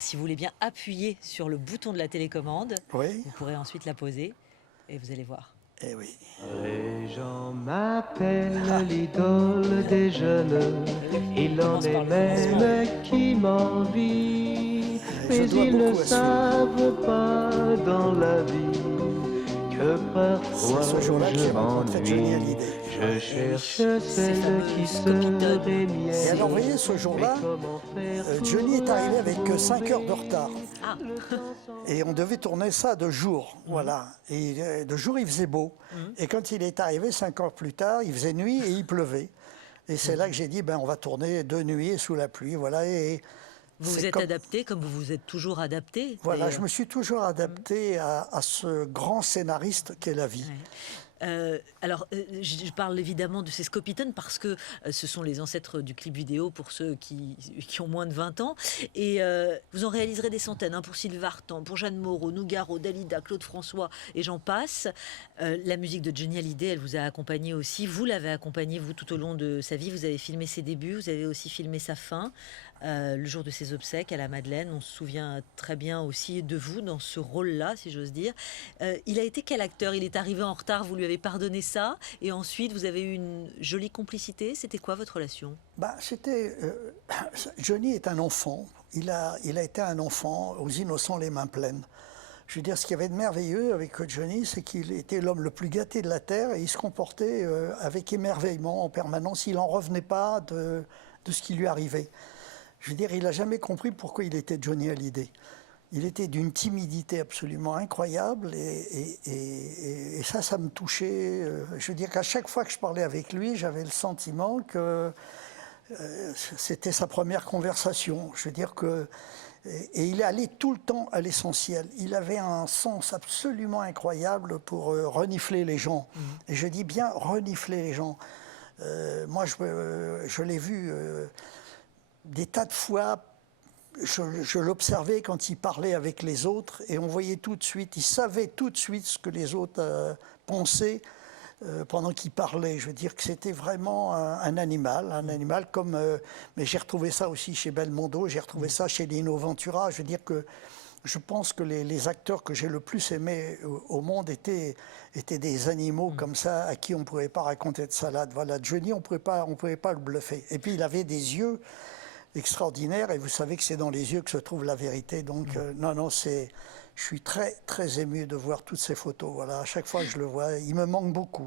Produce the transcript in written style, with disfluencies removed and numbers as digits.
Si vous voulez bien appuyer sur le bouton de la télécommande, Oui, vous pourrez ensuite la poser et vous allez voir. eh oui. Les gens m'appellent l'idole des jeunes, On il en commence est par le commencement. même qui m'envie, Je mais dois ils ne beaucoup à ce film. savent pas dans la vie que C'est parfois ce jour-là que je j'ai rencontré Johnny m'ennuie. Hallyday. Je cherche Ces celle fameux qui Scopitone. serait Et alors, vous mienne. voyez, ce jour-là, Mais comment faire Johnny est pour arrivé la avec 5 heures de trouver? retard. Ah, Le temps s'en Et on devait tourner ça de jour, voilà. Et de jour, il faisait beau. Et quand il est arrivé 5 heures plus tard, il faisait nuit et il pleuvait. Et c'est là que j'ai dit, ben, on va tourner de nuit et sous la pluie, voilà. Et vous vous c'est êtes comme... adapté comme vous vous êtes toujours adapté. Voilà, je d'ailleurs. me suis toujours adapté à ce grand scénariste qu'est la vie. Ouais. Je parle évidemment de ces Scopitones parce que ce sont les ancêtres du clip vidéo pour ceux qui ont moins de 20 ans. Et vous en réaliserez des centaines, hein, pour Sylvain Vartan, pour Jeanne Moreau, Nougaro, Dalida, Claude François et j'en passe. La musique de Johnny Hallyday, elle vous a accompagné aussi. Vous l'avez accompagné, vous, tout au long de sa vie. Vous avez filmé ses débuts, vous avez aussi filmé sa fin. Le jour de ses obsèques à la Madeleine, on se souvient très bien aussi de vous dans ce rôle-là, si j'ose dire. Il a été quel acteur? Il est arrivé en retard, vous lui avez pardonné ça, et ensuite vous avez eu une jolie complicité. C'était quoi votre relation? Bah, Johnny est un enfant. Il a été un enfant aux innocents les mains pleines. Je veux dire, ce qu'il y avait de merveilleux avec Johnny, c'est qu'il était l'homme le plus gâté de la Terre et il se comportait avec émerveillement en permanence. Il n'en revenait pas de ce qui lui arrivait. Je veux dire, il n'a jamais compris pourquoi il était Johnny Hallyday. Il était d'une timidité absolument incroyable et ça me touchait. Je veux dire qu'à chaque fois que je parlais avec lui, j'avais le sentiment que c'était sa première conversation. Je veux dire que... Et il allait tout le temps à l'essentiel. Il avait un sens absolument incroyable pour renifler les gens. Et je dis bien renifler les gens. Moi, je l'ai vu des tas de fois. Je l'observais quand il parlait avec les autres et on voyait tout de suite, il savait tout de suite ce que les autres pensaient pendant qu'il parlait. Je veux dire que c'était vraiment un animal comme... mais j'ai retrouvé ça aussi chez Belmondo, j'ai retrouvé ça chez Lino Ventura. Je veux dire que je pense que les acteurs que j'ai le plus aimés au monde étaient des animaux comme ça à qui on ne pouvait pas raconter de salade. Voilà, Johnny, on ne pouvait pas le bluffer. Et puis il avait des yeux extraordinaire et vous savez que c'est dans les yeux que se trouve la vérité. Donc non, je suis très très ému de voir toutes ces photos. Voilà, à chaque fois que je le vois, il me manque beaucoup.